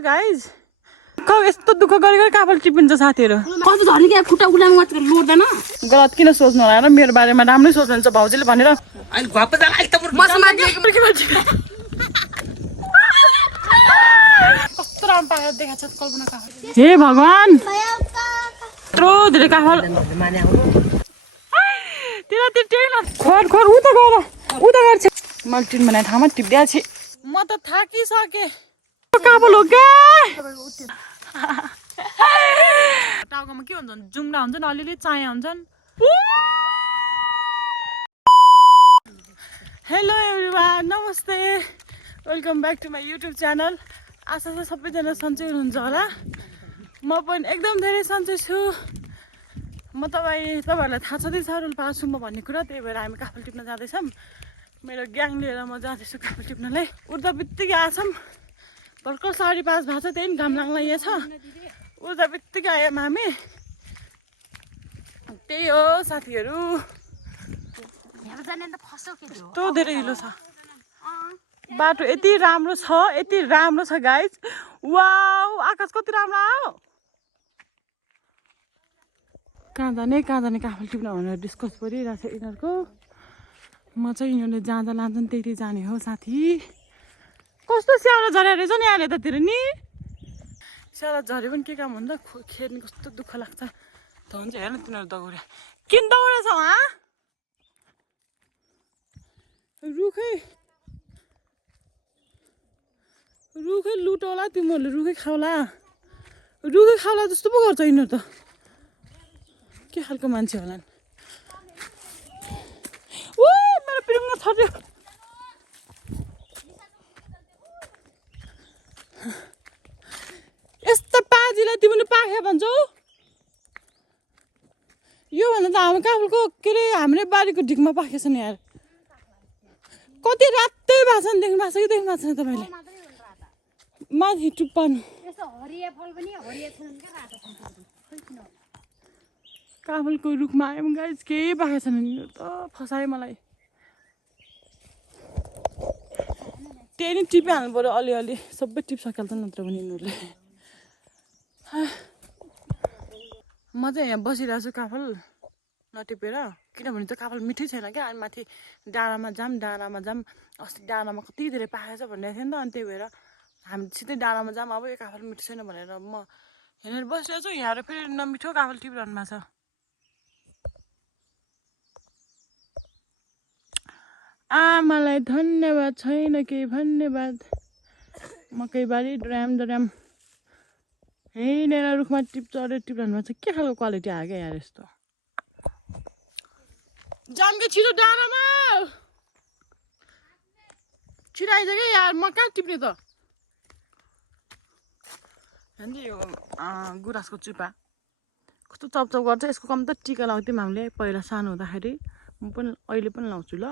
guys यस्तो दुःख गरेर काफल टिपिन्छ साथीहरू कस्तो झर्ने क्या खुट्टा उलामा मात्र लोड्दैन गलत किन सोच्नु होला र मेरो बारेमा राम्रै सोच्नुहुन्छ भाउजूले भनेर अहिले घप्पा जान अहिले त कस्तो राम्रो पारेर देखाएको छ कल्पना काफल हे भगवान यत्रो धेरै काफल तिनीहरू टेक्न खर खर उता गएर मैले टिन बनाए ठाउँमा टिप्दिया छि म त थाकिसकेँ काफल हो क्या टाउकोमा के हुन्छ जुङ्गा हुन्छन् अलिअलि चाया हुन्छन् हेलो एभ्रिवान नमस्ते welcome back to my YouTube channel आशा छ सबैजना सन्चै हुनुहुन्छ होला म पनि एकदम धेरै सन्चै छु म तपाईँहरूलाई थाहा छँदैछ रोल्पा छु म भन्ने कुरा त्यही भएर हामी काफल टिप्न जाँदैछौँ मेरो ग्याङ लिएर म जाँदैछु काफल टिप्नलाई उठ्दा बित्तिकै आछौँ भर्खर 5:30 भएको छ त्यही घाम लाग्ला यहाँ छ उठ्दा बित्तिकै आयौँ हामी त्यही हो साथीहरू यस्तो धेरै हिलो छ बाटो यति राम्रो छ गाइज वाउ आकाश कति राम्रो आयो कहाँ जाने काफल टिप्न भनेर डिस्कस गरिरहेको छ यिनीहरूको म चाहिँ यिनीहरूले जाँदा लान्छन् त्यति जाने हो साथी कस्तो स्याउला झऱ्या रहेछ नि यहाँ यतातिर नि स्याउला झऱ्यो पनि के काम भन्दा खेर्ने कस्तो दुःख लाग्छ त हुन्छ हेर्न तिनीहरू दगौरे किन दौडेछ रुखै लुटौला तिमीहरूले रुखै खाउला जस्तो पो गर्छ यिनीहरू त के खालको मान्छे होला नि ओ मेरो पिरुङ्गा छर्यो यस्तो पाजीलाई तिमीले पाखे भन्छौ यो भन्दा त हाम्रो काफलको के अरे हाम्रै बारीको ढिकमा पाकेछ नि यार कति रातै भएको छ नि देख्नु भएको छ कि देख्नु भएको छैन तपाईँले माथि टुप्पानु काफलको रुखमा आयौँ गाइज केही पाकेको छैन नि त फसायो मलाई त्यही नै टिपिहाल्नु पऱ्यो अलिअलि सबै टिपिसकेको नत्र भने यिनीहरूले म चाहिँ यहाँ बसिरहेको छु काफल नटिपेर किनभने त्यो काफल मिठै छैन क्या अनि माथि डाँडामा जाम अस्ति डाँडामा कति धेरै पाकेको छ भनिरहेको थियो नि त अनि त्यही भएर हामी सिधै डाँडामा जाम अब यो काफल मिठो छैन भनेर म हेरेर बसिरहेको छु यहाँ फेरि नमिठो काफल टिपिरहनु भएको छ आमालाई धन्यवाद छैन केही धन्यवाद मकैबारी ड्राम हिँडेर रुखमा टिप्रहनु भएको छ के खालको क्वालिटी आयो क्या यार यस्तो जामको छिटो डाँडामा छिटो आइज क्या यार म कहाँ टिप्ने त हेर्नु यो गुराँसको चुपा कस्तो चपचप गर्छ यसको कम त टिका लाउँथ्यौँ हामीले पहिला सानो हुँदाखेरि म पनि अहिले पनि लाउँछु ल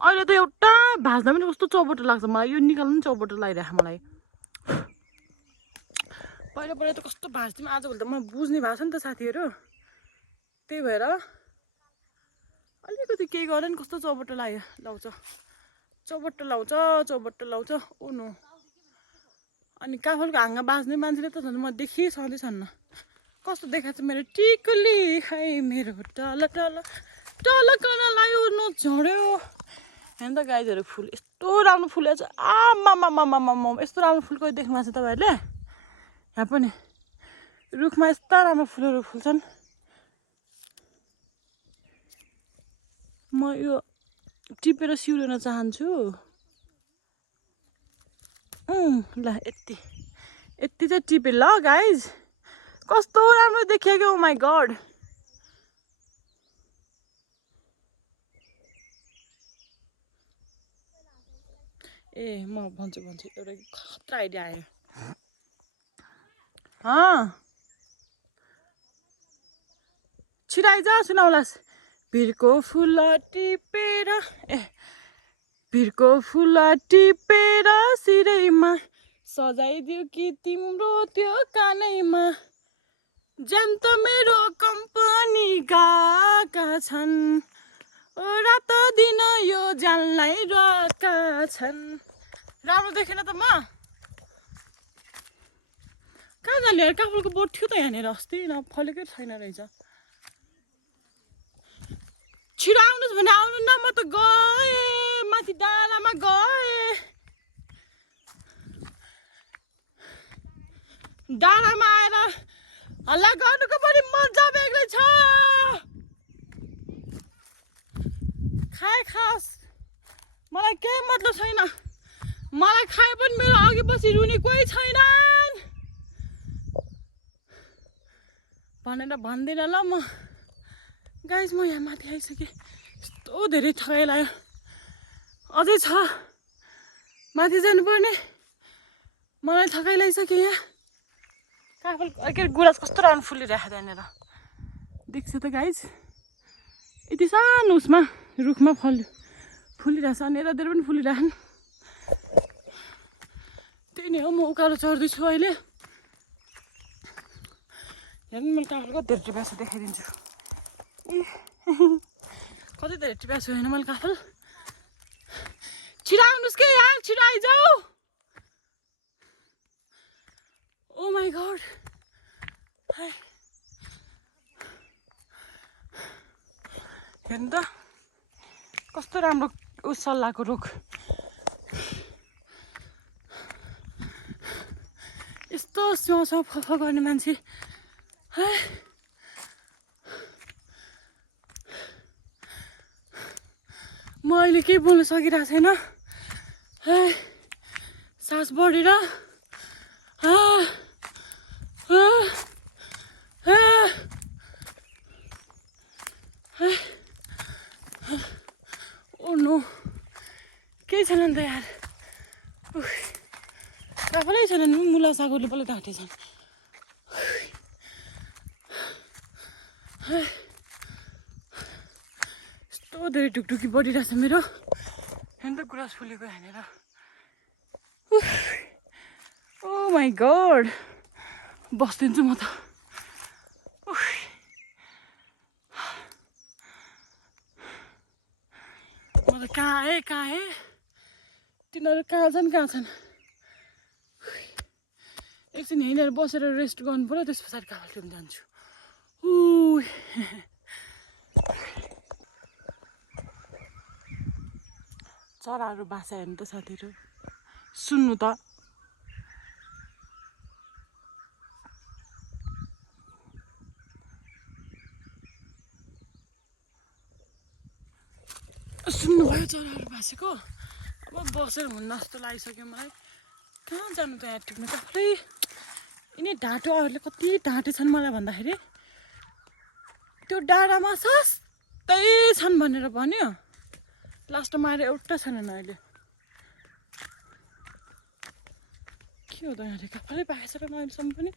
अहिले त एउटा भाज्दा पनि कस्तो चौबटो लाग्छ मलाई यो निकाल्नु पनि चौबटो लागिरहेको मलाई पहिला त कस्तो भाज्थ्यौँ आजभोलि त म बुझ्ने भएको छ नि त साथीहरू त्यही भएर अलिकति केही गरेर नि कस्तो चौबटो लाउँछ ओ नो अनि काफलको हाँगा बाँच्ने मान्छेले त झन् म सधैँ कस्तो देखाएको छ मेरो टिकुली खाइ मेरो टल गर्न लाग्यो नझड्यो हेर्नु त गाईहरू फुल यस्तो राम्रो फुलेको छ आमामामामामा यस्तो राम्रो फुल कोही देख्नु भएको छ तपाईँहरूले यहाँ पनि रुखमा यस्ता राम्रो फुलहरू फुल्छन् म यो टिपेर सिउरिन चाहन्छु ल यति चाहिँ टिपे ल गाइज कस्तो राम्रो देखियो क्या ओ माई गड ए म भन्छु एउटा खतरा आइडिया आयो छिटो आइज सुनाउलास् भिरको फुल टिपेर सिरैमा सजाइदियो कि तिम्रो त्यो कानैमा जान त मेरो कम्पनी गएका छन् रात दिन यो जानलाई रोका छन् राम्रो देखेन त म कहाँ जाने यार काफलको बोट थियो त यहाँनिर अस्ति न फलेकै छैन रहेछ छिटो आउनुहोस् भने आउनु न म त गएँ माथि डाँडामा गएँ डाँडामा आएर हल्ला गर्नुको पनि मजा बेग्लै छ खाए खास मलाई केही मतलब छैन मलाई खाए पनि मेरो अघि पछि रुने कोही छैनन् भनेर भन्दिनँ ल म गाइस म यहाँ माथि आइसकेँ यस्तो धेरै थकाइ लाग्यो अझै छ माथि जानुपर्ने मलाई थकाइ लागिसक्यो यहाँ काफल के गुराँस कस्तो राम्रो फुलिरहेको त्यहाँनिर देख्छ त गाइस यति सानो उसमा रुखमा फुलिरहेछ अनि यतातिर पनि फुलिरहेन् त्यही नै हो म उकालो चढ्दैछु अहिले हेर्नु मैले काफलको धेरै टिप्याएको छ देखाइदिन्छु कति धेरै टिप्याएको छु होइन मैले काफल छिटो आउनुहोस् के यार छिटो आइजाऊ ओ माई गड हेर्नु त कस्तो राम्रो उस सल्लाहको रुख यस्तो स्याउ फफ गर्ने मान्छे म अहिले केही बोल्न सकिरहेको छैन सास बढेर ओ नो केही छैन नि त यार काफलै छैनन् मुला सागरले पहिला ढाँटेछन् यस्तो धेरै टुकटुकी बढिरहेछ मेरो हेर्नु त गुराँस फुलेको यहाँनिर ओ माई गड बस्दिन्छु म त म त कहाँ आएँ तिनीहरू कहाँ छन् एकछिन हिँडेर बसेर रेस्ट गर्नु पर्यो त्यस पछाडि काफल टिप्न जान्छु चराहरू बासा हेर्नु त साथीहरू सुन्नु त सुन्नुभयो चराहरू बासेको अब बसेर हुन्न जस्तो लागिसक्यो मलाई कहाँ जानु त यहाँ टिप्नु काफलै यिनी ढाँटोहरूले कति ढाँटेछन् मलाई भन्दाखेरि त्यो डाँडामा सस्तै छन् भनेर भन्यो लास्टमा आएर एउटा छैनन् अहिले के हो त यहाँ काफलै पाएछ र अहिलेसम्म पनि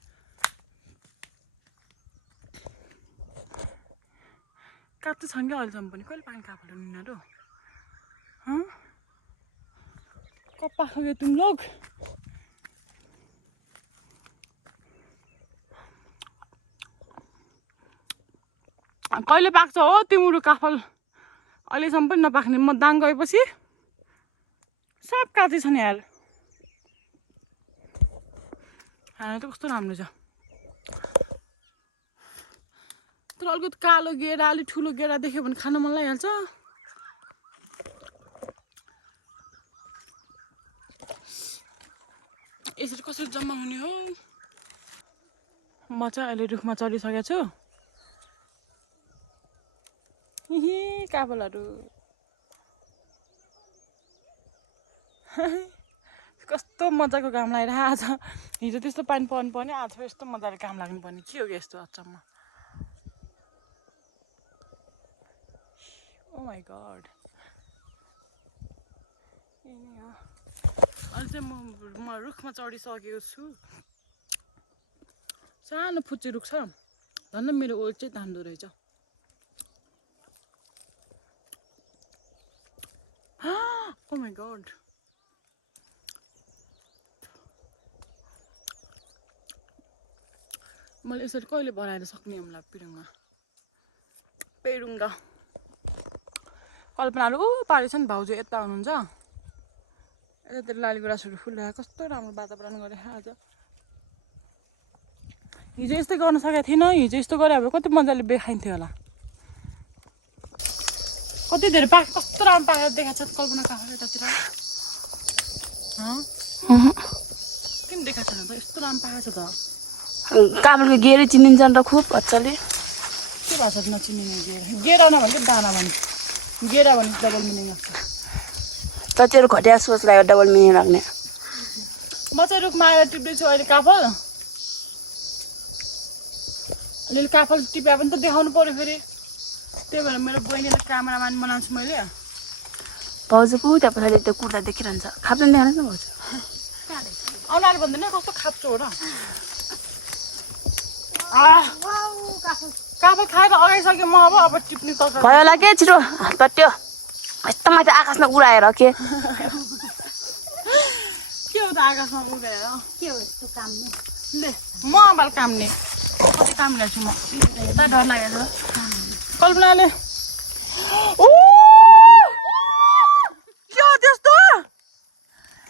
काट्दै छन् क्या अहिलेसम्म पनि कहिले पानी काफल उनीहरू कब पाकोगे तुम लोग कहिले पाक्छ हो तिम्रो काफल अहिलेसम्म पनि नपाक्ने म दाङ गएपछि सब काँचै छन् यार खाना त कस्तो राम्रो छ तर अलिकति कालो गेडा अलिक ठुलो गेडा देख्यो भने खान मन लागिहाल्छ यसरी कसरी जम्मा हुने हो म चाहिँ अहिले रुखमा चढिसकेको छु काफलहरू कस्तो मजाको घाम लागिरहेको छ हिजो त्यस्तो पानी पर्नु पर्ने आज यस्तो मजाले घाम लाग्नु पर्ने के हो कि यस्तो अचम्म ओ माई गड अहिले चाहिँ म रुखमा चढिसकेको छु सानो फुच्चे रुख छ झन् मेरो ओल्ड चाहिँ तान्दो रहेछ ओ माई गड मैले यसरी कहिले बनाएर सक्ने होला पेरुङ्गा कल्पनाहरू पारेछ नि भाउजू यता हुनुहुन्छ यतातिर लाली गुराँसहरू फुलेर कस्तो राम्रो वातावरण गरे आज हिजो यस्तै गर्न सकेको थिएन हिजो यस्तो गरे अब कति मजाले बेखाइन्थ्यो होला कति धेरै कस्तो राम्रो पाकेर देखाएको छ कल्पना काफल यतातिर किन देखाएको छैन त यस्तो राम्रो पाकेको छ त काफलको गेरै चिनिन्छ नि त खुब अच्छाले के भएको छ नचिनिने गेरा नभनेको दाना भने गेरा भने डबल मिनिङ लाग्छ त तेरो घटिया सोच लाग्यो डबल मिनिङ लाग्ने म चाहिँ रुखमा आएर टिप्दैछु अहिले काफल अलिअलि काफल टिप्या पनि त देखाउनु पर्यो फेरि त्यही भएर मेरो बहिनीलाई क्यामेराम्यान बनाउँछु मैले भाउजू पो त्यहाँ पछाडि त्यो कुर्ता देखिरहन्छ खाप्दैन देखाएन न भाउजू अनुहार भन्दैन कस्तो खाप्चो हो र काफल खाएर अगाइसक्यो म अब टिप्ने तर्क भयो होला के छिटो कट्यो यस्तो माथि आकाशमा उडाएर के के हो त आकाशमा उडेर के हो यस्तो काम ले म अब काम्ने कति काम ल्याउँछु म यता डर लागेको छ कल्पनाले के हो त्यस्तो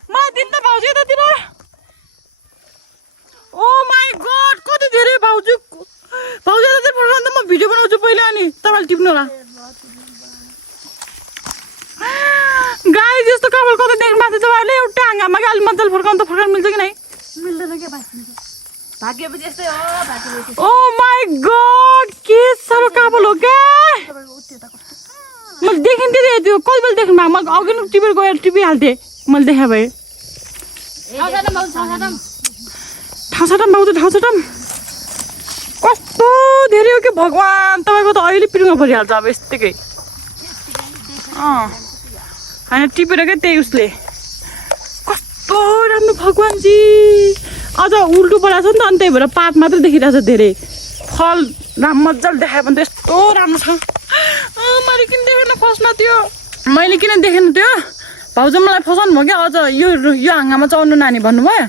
मलाई दिन त भाउजू यतातिर ओ माई गड कति धेरै भाउजू यतातिर फर्काउनु त म भिडियो बनाउँछु पहिला अनि तपाईँले टिप्नु होला गाई जस्तो कपाल कतै देख्नु भएको छ तपाईँले एउटा हाँगामा कि अलि मजाले फर्काउनु त फर्काउनु मिल्छ कि नै मिल्दैन के भाग्यपछि यस्तै हो भाग्यपछि ओ माई गड के साह्रो कपाल हो क्या मैले देखिन्थेँ नि त्यो कति बेला देख्नु भएको मैले अघि नै टिपेर गएर टिपिहाल्थेँ मैले देखा भए ठाउँछाटम भाउजू ठाउँछाटम कस्तो धेरै हो कि भगवान् तपाईँको त अहिले पिरुङमा परिहाल्छ अब यत्तिकै होइन टिपेर क्या त्यही उसले कस्तो राम्रो भगवान्जी अझ उल्टो परेको छ नि त अनि त्यही भएर पात मात्रै देखिरहेको छ धेरै फल मजाले देखायो भने त यस्तो राम्रो छ मैले किन देखेन फर्स्टमा त्यो मैले किन देखेन त्यो भाउजू मलाई फसाउनु भयो क्या अझ यो हाँगामा चढ्नु नानी भन्नुभयो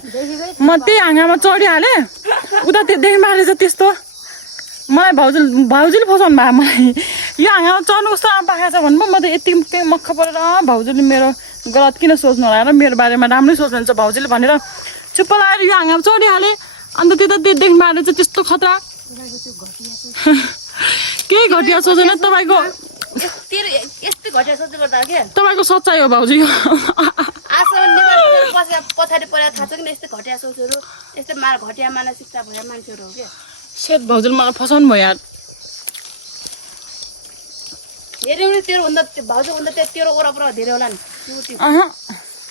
म त्यही हाँगामा चढिहालेँ उता त्यो देख्नु भएको रहेछ त्यस्तो मलाई भाउजूले फसाउनु भयो मलाई यो हाँगामा चढ्नु कस्तो पाएको छ भन्नुभयो म त यति मक्ख परेर भाउजूले मेरो गलत किन सोच्नु होला र मेरो बारेमा राम्रै सोच्नुहुन्छ भाउजूले भनेर चुप्प लगाएर यो हाँगामा चढिहालेँ अन्त त्यो देख्नु भएको रहेछ त्यस्तो खतरा केही घटिया सोचेन तपाईँको सच्चाइ हो भाउजू यो पछाडि परेर थाहा छ कि यस्तो घटिया सोचहरू यस्तो घटिया मानसिकता भएर मान्छेहरू हो क्या सेट भाउजूले मलाई फसाउनु भयो यार धेरै पनि तेरो भन्दा भाउजू भन्दा तेरो वरपर धेरै होला नि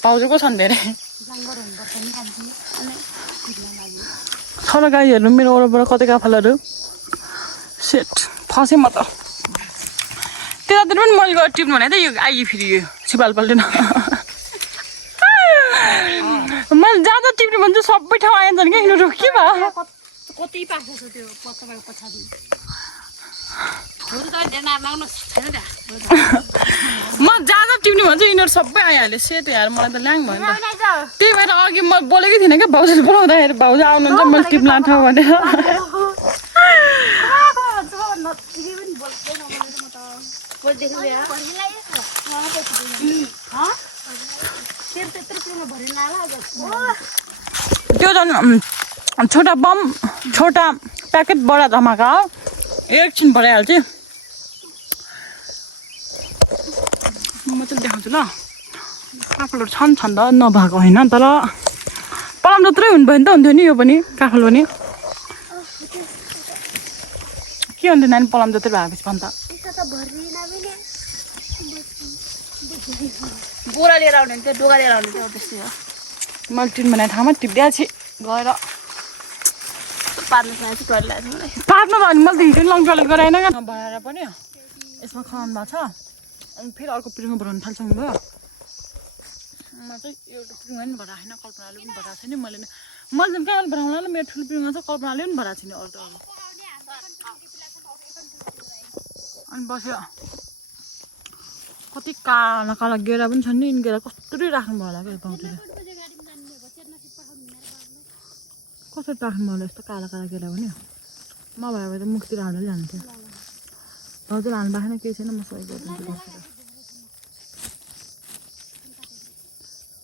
भाउजूको छन् धेरै छोरा गाईहरू मेरो वरपर कतै काफलहरू सेट फसेँ म त त्यतातिर पनि मैले गएर टिप्नु भने त यो आइयो फेरि यो छिपाल पल्टेन मैले जहाँ टिप्ने भन्छु सबै ठाउँ आइन्छन् क्या यिनीहरू के भयो कति पाएको छ त्यो तपाईँको पछाडि म जहाँ टिप्ने भन्छु यिनीहरू सबै आइहाल्यो सेट यार मलाई त ल्याङ भयो नि त त्यही भएर अघि म बोलेकै थिइनँ क्या भाउजूले बोलाउँदाखेरि भाउजू आउनुहुन्छ मैले टिप्न लान्छु भनेर त्यो झन् छोटा बम छोटा प्याकेट बडा धमाका हो एकछिन भराइहाल्छ म मात्रै देखाउँछु ल काफलहरू छन् त नभएको होइन तर पलाम जत्रै हुनुभयो नि त हुन्थ्यो नि यो पनि काफल पनि के हुन्थ्यो नानी पलाम जत्रै भएपछि भन्दा बोरा लिएर आउने थियो डोगा लिएर आउने थियो त्यस्तै हो मैले टिन बनाएको ठाउँमा टिप्दिया छि गएर पार्नु चाहेको टोइलेट ल्याएको मलाई पार्नु त अनि मैले त हिजो लङ टोइलेट गराएन क्या बनाएर पनि यसमा खनाउनु भएको छ अनि फेरि अर्को पिरुङमा भराउनु थाल्छ नि भयो म चाहिँ एउटा पिरुङमा पनि भराएको छैन कल्पनाले पनि भराएको छैन मैले चाहिँ कहाँ भराउनु मेरो ठुलो पिरुङमा चाहिँ कल्पनाले पनि भराएको छैन अरू त अरू अनि बस्यो कति काला काला गेरा पनि छन् नि यिनी गेरा कसरी राख्नुभयो होला क्या भाउजूले कसरी राख्नुभयो होला यस्तो काला काला गेरा पनि म भयो भने त मुखतिर हालेर जान्थ्यो भाउजूले हाल्नु भएको छैन केही छैन म सही गरिदिन्छु बसेर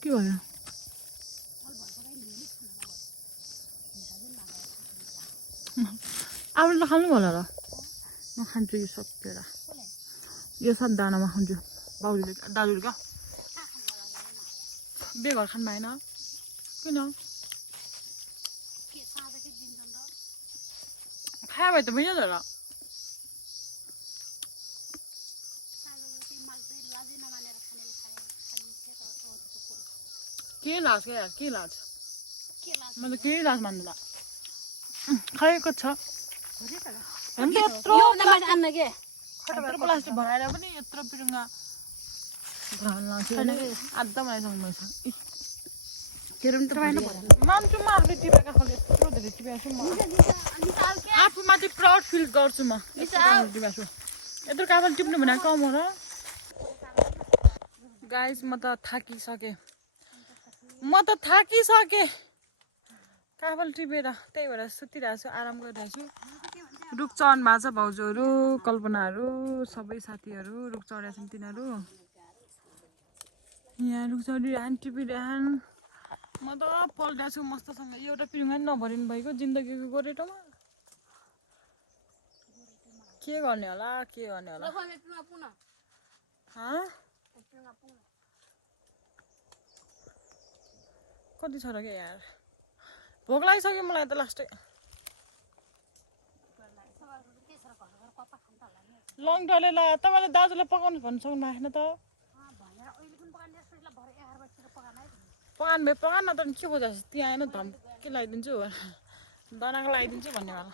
के भयो आफूले नखानु होला र म खान्छु यो सकेर यो सब दानामा खान्छु बाउले दाजुले क्या बेगर खानु भएन किन खायो भए त भइहाल्छ र के लाज क्या यार के लाज म त केही लाज मान्दैन खाएको छ यत्रो प्लास्टिक भराएर पनि यत्रो पिरुङ्गा आधा बनाइसक्नु छ मान्छु म आफूले टिपेका खाले यत्रो धेरै टिपेको छु म आफूमाथि प्राउड फिल गर्छु म टिपेको छु यत्रो काफल टिप्नु भनेको कम हो र गाइस म त थाकिसकेँ काफल टिपेर त्यही भएर सुतिरहेको छु आराम गरिरहेको छु रुख चढ्नु भएको छ भाउजूहरू कल्पनाहरू सबै साथीहरू रुख चढेका छन् तिनीहरू यहाँ रुख चढिरहन् टिपिरहन् म त पल्टाएको छु मस्तसँग एउटा पिरुङ्गा पनि नभरिनु भएको जिन्दगीको गोरेटोमा के गर्ने होला कति छ र क्या यार भोक लागिसक्यो मलाई त लास्टै लङ डलेला तपाईँले दाजुलाई पकाउनु भन्नु सक्नु भएन त पकान भए पकान त के खोज्छ त्यहाँ आएन धम के लगाइदिन्छु दानाको लगाइदिन्छु भन्ने होला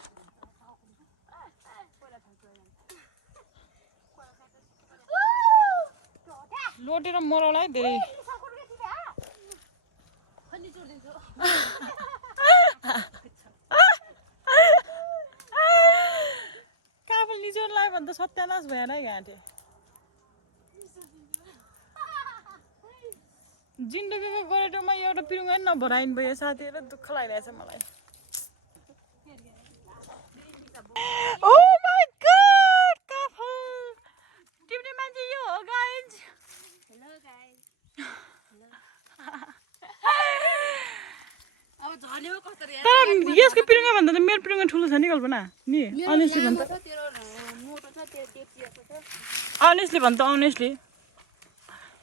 लोटे र मरौलाई धेरै काफल निचोड लाग्यो भने त सत्यानाश भएन है घाँटे जिन्दगीको गोरेटोमा एउटा पिरुङ्गा पनि नभराइन् भयो साथीहरू दुःख लागिरहेछ मलाई ओ माय गॉड काफल टिप्ने मान्छे यो हो गाइज हेलो गाइज अब झन्यो कसरी तर यसको पिरुङ्गा भन्दा त मेरो पिरुङ्गा ठुलो छ नि कल्पना नि अनेस्टली भन्छ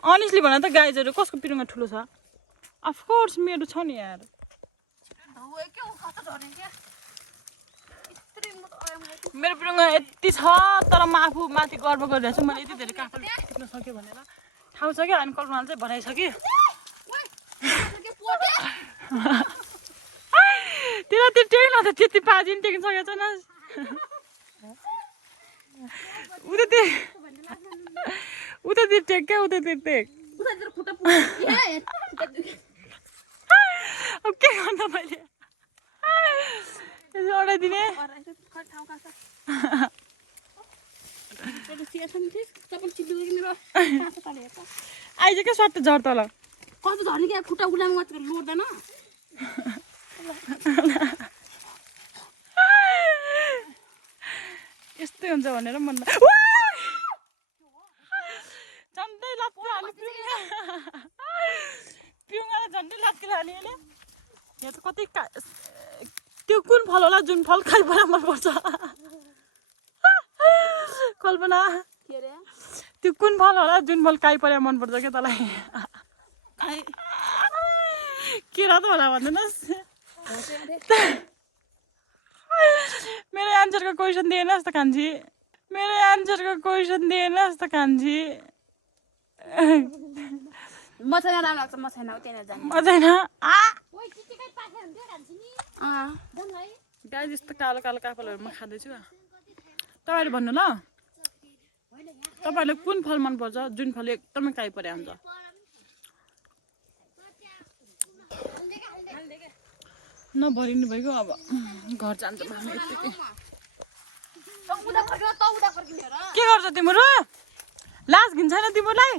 अनेस्टली भन त गाइजहरू कसको पिरुङ्गा ठुलो छ अफकोर्स मेरो छ नि यार मेरो पिरुङ्गा यति छ तर म आफू माथि गर्व गरिरहेको छु मैले यति धेरै काफल टिप्न सक्यो भनेर ठाउँ छ क्या अनि कल्पनाले चाहिँ भनाइसक्यो त्यसलाई त्यो टेक्न त त्यति पाजिन टेक्न सकेको छैन उतातिर टेक क्या उतातिर टेक अब के गर्नु मैले यसो अडाइदिने आइज क्या सट्ट झर तल कस्तो झर्ने क्या खुट्टा उलामा मात्र लोड्दैन यस्तै हुन्छ भनेर मन झन्डै लात्ती हाल्यो पिरुङ्गालाई झन्डै लात्ती हाल्यो अहिले यहाँ त कति त्यो कुन फल होला जुन फल खाइपरा मनपर्छ कल्पना त्यो कुन फल होला जुन फल काइपरा मनपर्छ क्या तँलाई केरा त होला भन्दैनस् मेरो एन्सरको क्वेसन दिएनस् त कान्छी म छैन राम्रो लाग्छ म छैन त्यहाँ जाने मजाइन गाई जस्तो कालो कालो काफलहरू म खाँदैछु तपाईँहरूले भन्नु ल तपाईँहरूले कुन फल मनपर्छ जुन फल एकदमै काइपरे हुन्छ नभरिनु भइगयो अब घर जान्छ मामा यतिकै के गर्छ तिम्रो लाज घिन्छ छैन तिमीलाई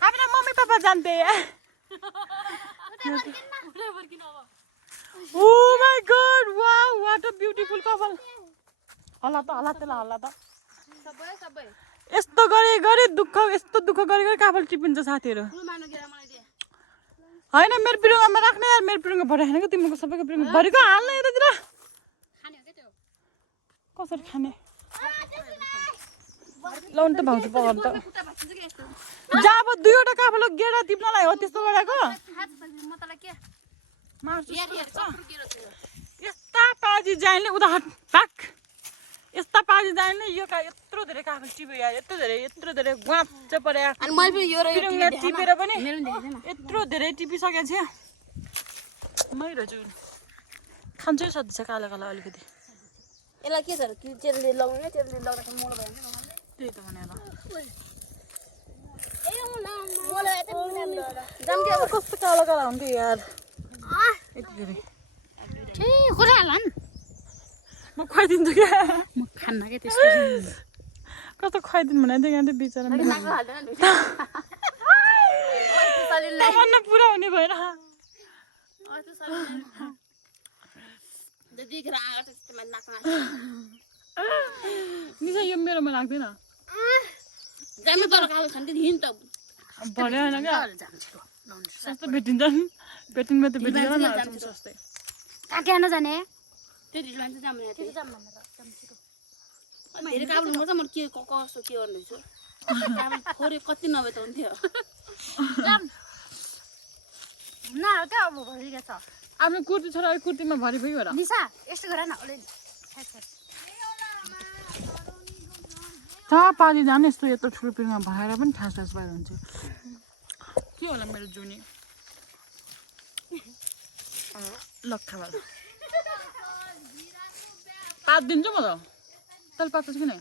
आफ्ना मम्मी पापा जान्थे oh my god wow what a beautiful couple हल्ला त यस्तो गरे यस्तो दुःख गरे काफल टिपिन्छ साथीहरू होइन मेरो पिरुङ्गामा राख्ने यार मेरो पिरुङ्गा भराएन कि तिम्रो सबैको पिरुङ्गा भरेको हाल्न यतातिर कसरी खाने लाउनु त भाउजू पकाउनु त जा अब 2वटा काफलो गेडा टिप्नलाई हो त्यस्तो गरेको यस्ता पाजी जाइले उता हट भाग यस्ता पाजी जाइले यो यत्रो धेरै काफल टिप्यो यार यत्रो धेरै ग्वाच पर्या अनि मैले पनि यो पिरुङले टिपेर पनि यत्रो धेरै टिपिसकेको छ मै रहेछु खान्छु सधैँ छ काला काला अलिकति यसलाई के छ कि चेल्ले लगाउने चेल्ले लगाउँदा मोलो भयो त्यही त भनेर कस्तो काला काला हुन्थ्यो यार यति धेरै म खुवाइदिन्छु क्या म खान्न के त्यस्तो कस्तो खुवाइदिनु भनेको थियो यहाँ त बिचरा पुरा हुने भएर निसा यो मेरोमा लाग्दैन भन्यो होइन क्या सस्तो भेटिन्छन् भेटिनमा त भेटिँदैन सस्तै कहाँ के आउन जाने धेरै काबुल गर्छ म के कस्तो के गर्दैछु काबुल थोरै कति नभए त हुन्थ्यो आफ्नो कुर्ती छोरा कुर्तीमा भरि भयो र निसा यस्तो गर न ओले थाहा पाली जाने यस्तो यत्रो ठुलो पिरमा भएर पनि ठास ठास भएर हुन्छ के होला मेरो जुनी लक्खावाला पात दिन्छु म त तल पात किन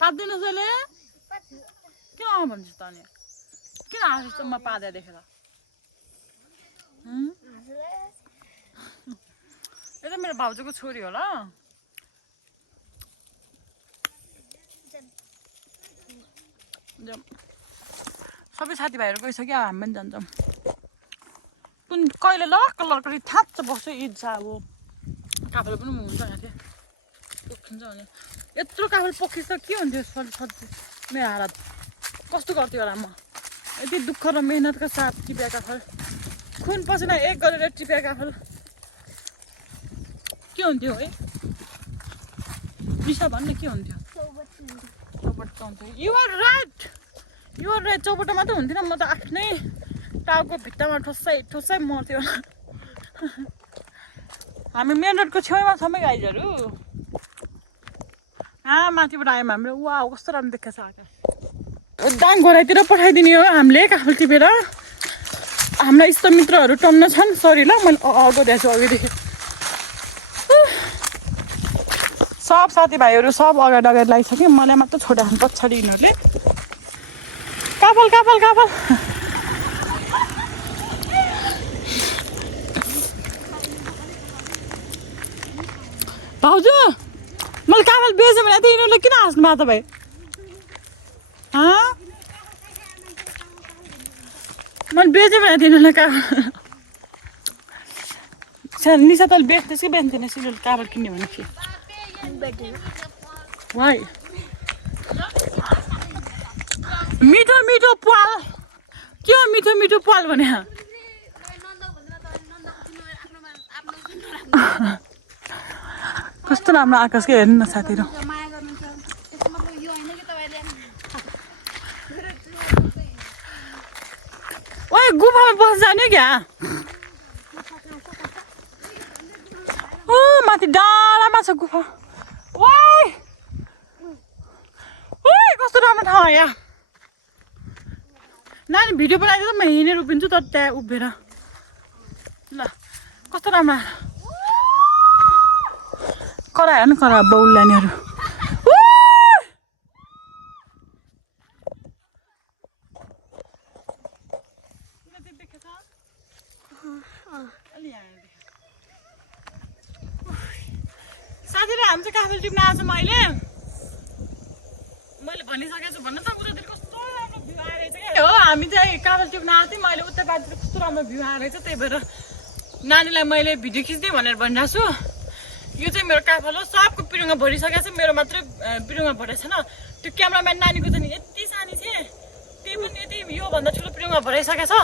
पात दिनु जहिले किन भन्छु त अनि किन हाँस म पादा देखेर यो त मेरो भाउजूको छोरी होला सबै साथीभाइहरू गइसक्यो हामी पनि जान्छौँ कुन कहिले लक्कली थाप्छ बस्छ ईद छ अब काफल पनि हुन्छ यहाँ थियो पोखिन्छ भने यत्रो काफल पोखिन्छ के हुन्थ्यो सधैँ मेरो हालत कस्तो गर्थ्यो होला म यति दुःख र मेहनतका साथ टिपेका काफल खुन पसिना एक गरेर टिपेका काफल के हुन्थ्यो है दिशा भन्ने के हुन्थ्यो युआर राइट चौबटा मात्रै हुन्थेन म त आफ्नै टाउको भित्तामा ठोस्सै मर्थ्यो हामी मेन रोडको छेउमा छौँ गाइजहरू माथिबाट आयौँ हाम्रो वा कस्तो राम्रो देखाएको छ आकाश दाङ घोराइतिर पठाइदिने हो हामीले काफल टिपेर हाम्रा इष्टमित्रहरू टन्न छन् सरी ल मैले गइरहेको छु अघिदेखि सब साथीभाइहरू सब अगाडि लागिसक्यो मलाई मात्र छोडा पछाडि यिनीहरूले काफल भाउजू मैले काफल बेच्यो भने त यिनीहरूले किन हाँस्नु भएको तपाईँ मैले बेच्यो भने त यिनीहरूले काफल निसा तले बेच्दैछ कि बेच्दैन यिनीहरूले काफल किन्यो भने कि वाइ मिठो मिठो पाल के हो मिठो मिठो पाल भने कस्तो राम्रो आकाश के हेर्नु न साथीहरू ओए गुफामा बस जाने क्या ओ माथि डाँडामा छ गुफा ओए कस्तो राम्रो ठाउँ यहाँ नानी भिडियो बनाइदियो त म हिँडेर उभिन्छु त त्यहाँ उभिएर ल कस्तो राम्रो करा हेर्नु करा बाउल नानीहरू साथीहरू हामी चाहिँ काफल टिप्न आएको छ मैले भनिसकेको छु भन्नु त उतातिर कस्तो राम्रो भ्यू आइरहेछ क्या हो हामी चाहिँ काफल टिप्न आएको थियौँ मैले उता बाटोतिर कस्तो राम्रो भ्यू आइरहेछ त्यही भएर नानीलाई मैले भिडियो खिच्दै भनेर भनिरहेको छु यो चाहिँ मेरो काफल हो सबको पिरुङमा भरिसकेको छ मेरो मात्रै पिरुङमा भरेको छैन त्यो क्यामराम्यान नानीको चाहिँ यति सानी थिएँ त्यही पनि यति योभन्दा ठुलो पिरुङमा भराइसकेको छ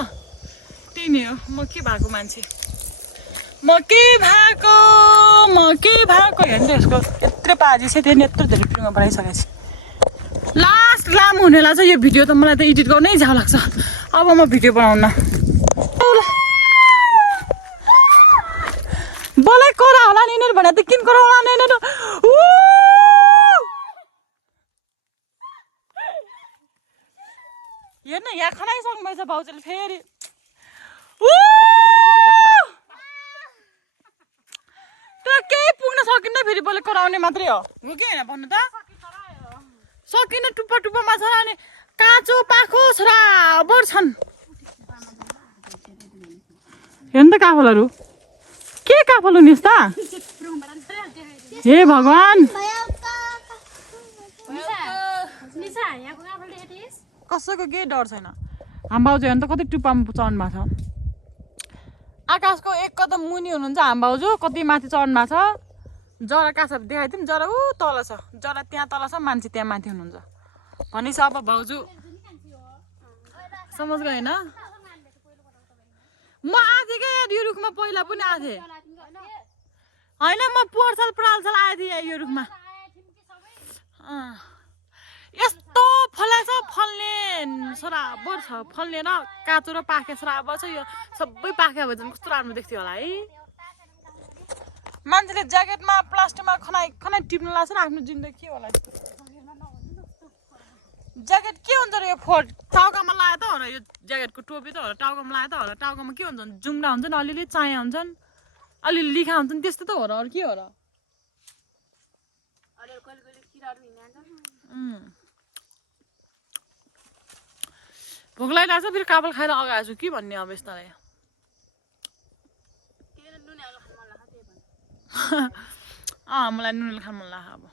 त्यही नै हो म के भएको मान्छे म के भएको हेर्नु यसको यत्रो बाजी छ त्यहाँ यत्रो धेरै फिल्ममा बनाइसकेको छु लास्ट लामो हुनेलाई चाहिँ यो भिडियो त मलाई त एडिट गर्नै झ्याउ लाग्छ अब म भिडियो बनाउन बोलाइ कोरा होला नि यिनीहरू भने त किन कोरा होला नि यिनीहरू हेर्न यहाँ खनाइसक्नु भएछ भाउजूले फेरि तर केही पुग्न सकिन्न फेरि बोले कराउने मात्रै हो कि होइन भन्नु त सकिन टुप्पा टुप्पामा छ अनि काँचो पाखो छराबर छन् हेर्नु त काफलहरू के काफल हुने यस्ता हे भगवान् कसैको केही डर छैन हाम बाउजू हेर्नु त कति टुप्पामा चढ्नु भएको छ आकाशको एक कदम मुनि हुनुहुन्छ हाम बाउजू कति माथि चढ्नु भएको छ जरा कासा देखाइदिउँ जरा ऊ तल छ जरा त्यहाँ तल छ मान्छे त्यहाँ माथि हुनुहुन्छ भनेपछि अब भाउजू समझ गएन म आएको थिएँ क्या यो रुखमा पहिला पनि आएको थिएँ होइन म पोहोर साल आएको थिएँ यो रुखमा यस्तो फलाएछ फल्ने सराबर छ फल्ने र काँचो र पाखे सराबर छ यो सबै पाखे भए झन् कस्तो राम्रो देख्थ्यो होला है मान्छेले ज्याकेटमा प्लास्टिकमा खनाइ टिप्नु लाग्छ र आफ्नो जिन्दगी के होला ज्याकेट के हुन्छ र यो टाउकामा लगाए त हो र यो ज्याकेटको टोपी त हो र टाउकामा लगाए त हो र टाउकामा के हुन्छ जुङ्गा हुन्छ नि अलिअलि चाया हुन्छन् अलिअलि लिखा हुन्छन् त्यस्तो त हो र अरू के हो र भोक लागिरहेको छ फेरि काबल खाएर अगाएको छु के भन्ने अब यस्तालाई मलाई नुनले खानु मन लाग्छ अब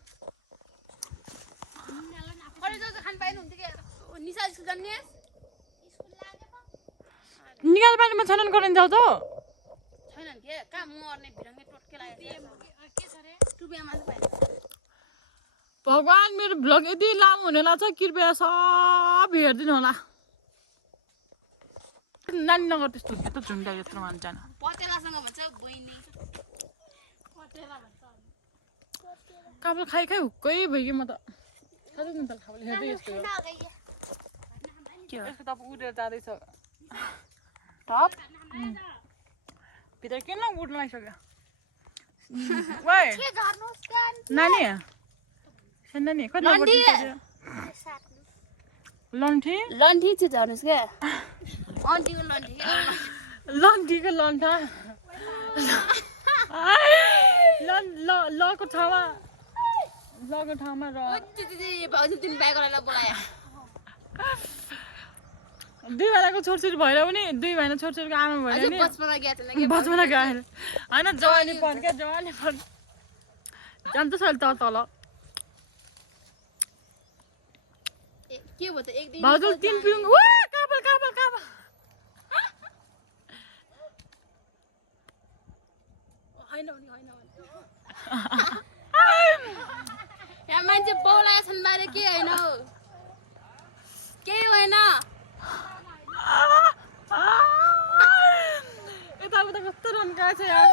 निकाल पानीमा छनन गर्न जाऊ त भगवान् मेरो भ्लग यति लामो हुनेला छ कृपया सब हेरिदिनु होला नानी नगर त्यस्तो यत्रो झुन्डा यत्रो मान्छन् काबल खाइ हुक्कै भयो कि म त खाँदै नि त खाबल हेर्दै यस्तो हो के हो यसको त उडेर जाँदैछ टप भित्र किन उड्नु लागिसक्यो नानी नानी कति लन्ठी लन्ठी चाहिँ झर्नुहोस् क्या लन्ठीको लन्ठा लको ठाउँमा दुई भाइको छोरछोरी भएर पनि दुई भाइना छोरछोरीको आमा भएर नि बचपन गएर होइन जवानी पर्छ जान्छ छ अहिले तल के भयो त एक दिन भाउजू तीन पिउँ काबल यहाँ मान्छे बोलाए छन् बारे के होइन केही होइन यताउता कस्तो रन्काएको छ यार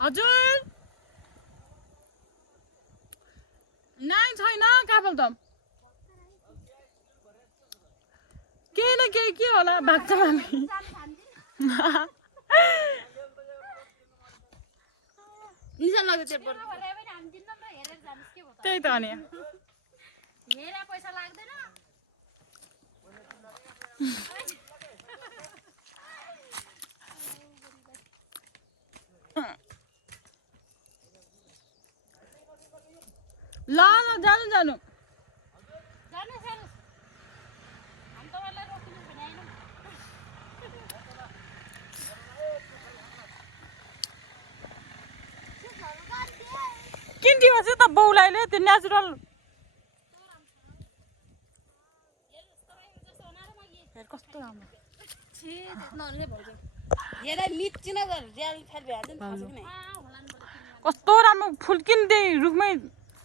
हजुर नाइ छैन काबल त केही न केही के होला भाग्छ मामी निशान लाग्छ त्यही त अनि पैसा लाग्दैन ल जानु किन दिएको छ त बाउलाईले त्यो नेचुरल हेर कस्तो राम्रो कस्तो राम्रो फुल किन त्यही रुखमै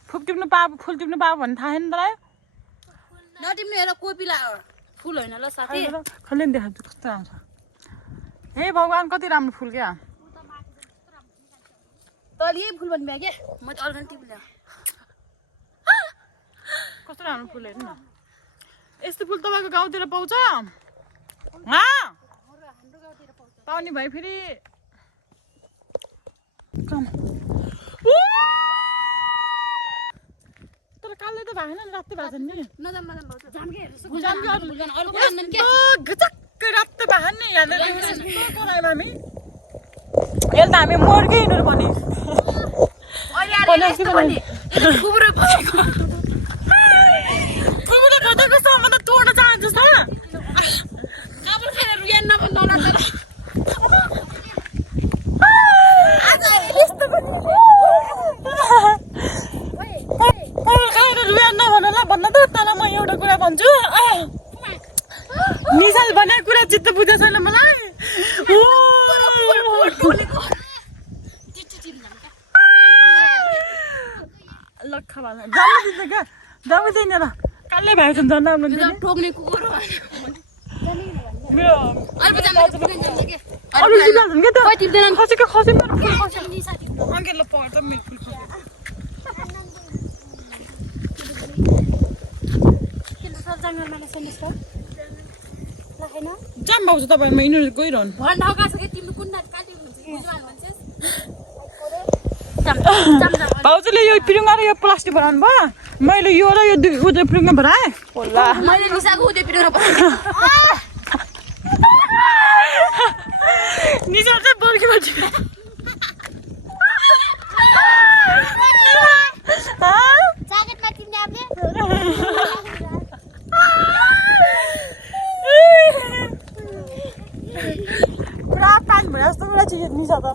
फुल टिप्नु पायो भन्ने थाहा छैन तँलाई नटिप्नु हेर कोपिला फुल होइन ल साथी खल्ले देखाउँछु कस्तो राम्रो छ हे भगवान् कति राम्रो फुल क्या तल यही फुल भन्ने के म त अर्को टिप ल्याउ कस्तो राम्रो फुल हेर्नु न यस्तो फुल तपाईँको गाउँतिर पाउँछ पाउने भए फेरि तर कालै त भएन नि रातै भएको छ नि गजक्कै रातै भएको नि यहाँनिर हामी यसले त हामी मर्कै हिँड्नु भने कुबुरे खोजेको सामान त तोड्न चाहन्छ छ काबर खेर रुयान नभन्नु तर भन्न त तर म एउटा कुरा भन्छु निशाल भनेको कुरा चित्त बुझ्छ छैन मलाई लक्खा भाला जानु दिन्छ क्या जानु दिँदैन र कालै भएको छ झन् राम्रो ठोक्ने कुकुर खसेको खसे अङ्केल पढ्छ जाम भएको छ तपाईँ यिनीहरू गइरहनु भाउजूले यो पिरुङ्गा र यो प्लास्टिक भराउनु भयो मैले यो र यो उयो पिरुङ्गा भराएँ होला निसा चाहिँ बर्खीबाट पुरा पानी भए जस्तो कुरा छ यो निसा त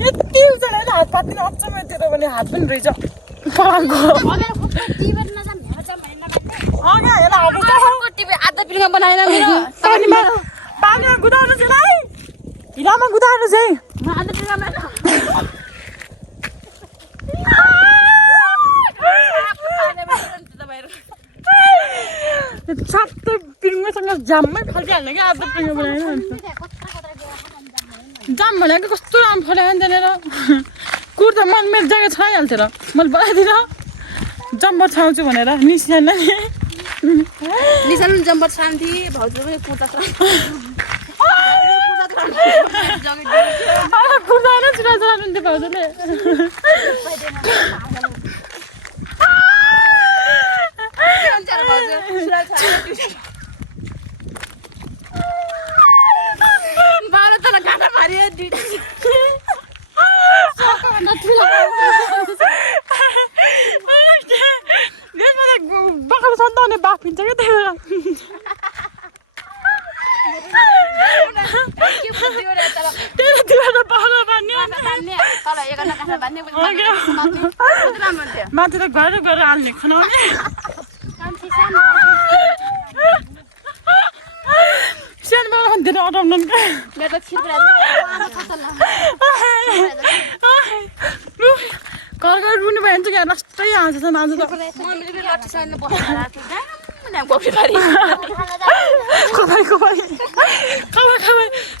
यति उचालेर हात पात्ने अचम्म त्यो भने हात पनि रहेछ पानीमा गुदाउनु चाहिँ है हिलामा गुदाउनु चाहिँ सातो पिरुङ्गासँग जाममै फल्किहाल्ने क्या आधा पिरुङ्गा बनाएर जाम भनेको कस्तो राम्रो फल्यो नि त्यहाँनिर कुर्ता मन मेरो जग्गा छाइहाल्थ्यो र मैले बनाइदिन जम्बर छाउँछु भनेर निस्किएन निशान जम्बर छान्थे भाउजूले कुर्ता कुर्ता होइन चुरा चलाउनुहुन्थ्यो भाउजूले बाख्रो सन्ताउने बाफिन्छ क्या माथि त घर गरेर हाल्ने खनाउने सानोबाट धेरै अटाउनु घर घर रुनु भयो भने चाहिँ यहाँ लास्टै हाँस छ आज त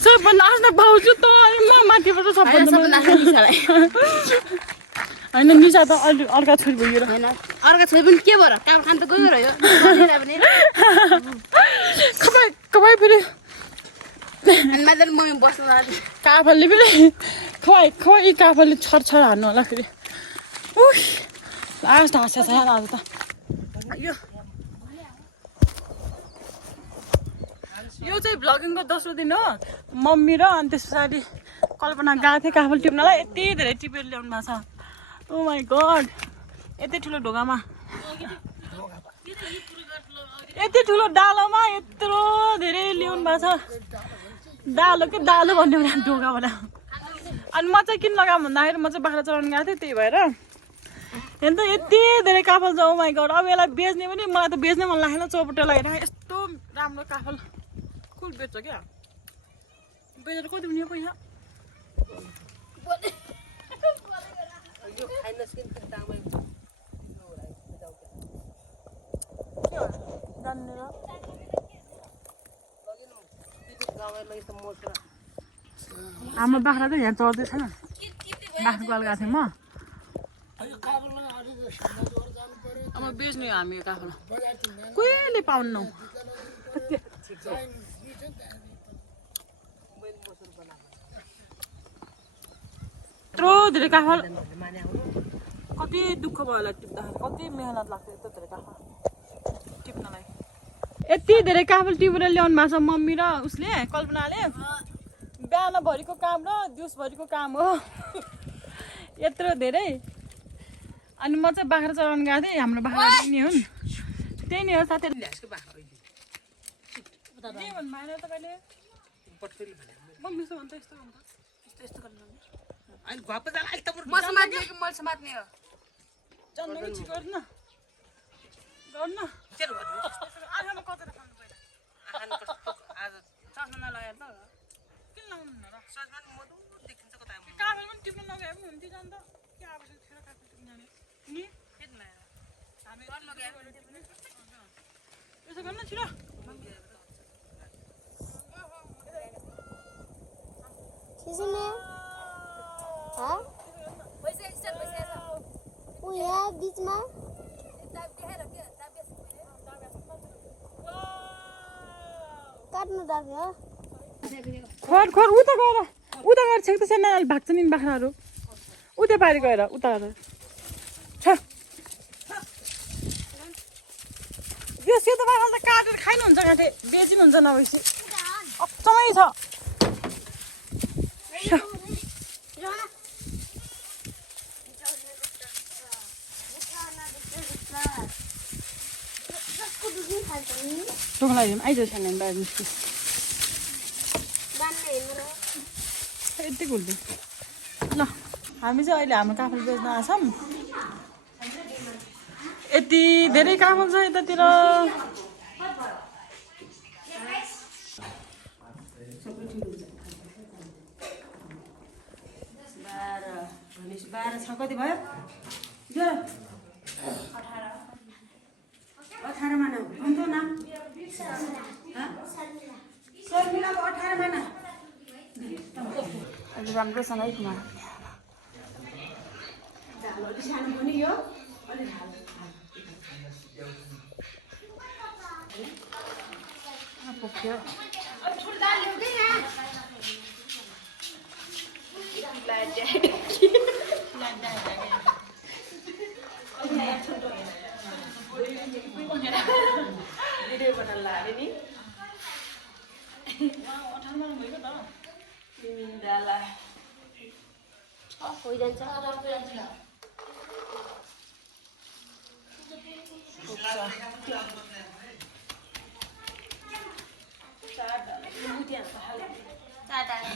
सबभन्दा आफ्नो भाउजू त माथिबाट सबभन्दा होइन निसा त अलि अर्का छोरी भइयो होइन अर्का छोरी पनि के भयो काम खान त गयो रह्यो खपाइ फेरि मम्मी बस्नु काफलले पनि खवाई काफलले छर हान्नु होला फेरि लास्ट हाँस्या छ यहाँ आज त यो चाहिँ भ्लगिङको दोस्रो दिन हो मम्मी र अनि त्यस पछाडि कल्पना गएको थिएँ काफल टिप्नलाई यति धेरै टिपेर ल्याउनु भएको छ ओ माई गड यति ठुलो ढोकामा यति ठुलो डालोमा यत्रो धेरै ल्याउनु भएको छ डालो के डालो भन्ने ढोकाबाट अनि म चाहिँ किन लगाऊँ भन्दाखेरि म चाहिँ बाख्रा चलाउनु गएको थिएँ त्यही भएर हेर्नु त यति धेरै काफल छ ओ माई गड अब यसलाई बेच्ने पनि मलाई त बेच्नै मन लागेन चौपटे लगाएर यस्तो राम्रो काफल कुल बेच्छ क्या बेचेर कति हुने पैसा हाम्रो बाख्रा त यहाँ चढ्दै छैन बाख्रा पाल गएको थिएँ म अब बेच्ने हो हामी यो काफल कहिले पाउन्नौ यत्रो धेरै काफल कति दुःख भयो होला टिप्दाखेरि कति मेहनत लाग्छ यत्रो धेरै काफल टिप्नलाई यति धेरै काफल टिपेर ल्याउनु भएको छ मम्मी र उसले कल्पनाले बिहानभरिको काम र दिउँसभरिको काम हो यत्रो धेरै अनि म चाहिँ बाख्रा चराउनु गएको थिएँ हाम्रो बाख्रा नि हुन् त्यही नै हो साथीहरू तपाईँले यसो गर्न छिटो बीचमा काट्नु डाक्यो खर खर उता गएर छेक्दै छैन अहिले भाग्छ नि बाख्राहरू उता पारि गएर उता गएर छ यो सेतो बाख्रा त काटेर खाइनुहुन्छ काटे बेचिनुहुन्छ नभएपछि अचम्मै छ टोक्लाइदिउँ आइज छैन बाहिर निस्कियो यति घुल्दै ल हामी चाहिँ अहिले हाम्रो काफल बेच्न आछौँ यति धेरै काफल छ यतातिर बाह्र छ कति भयो 18 माना अन्त नाम शर्मिलाको 18 माना अलि राम्रोसँग है कुमार अलि सानो पनि यो अलि पोख्यो भिडियो बनाउन लाग्यो नि 18 माना भयो त डाला होइजान्छ चार डाला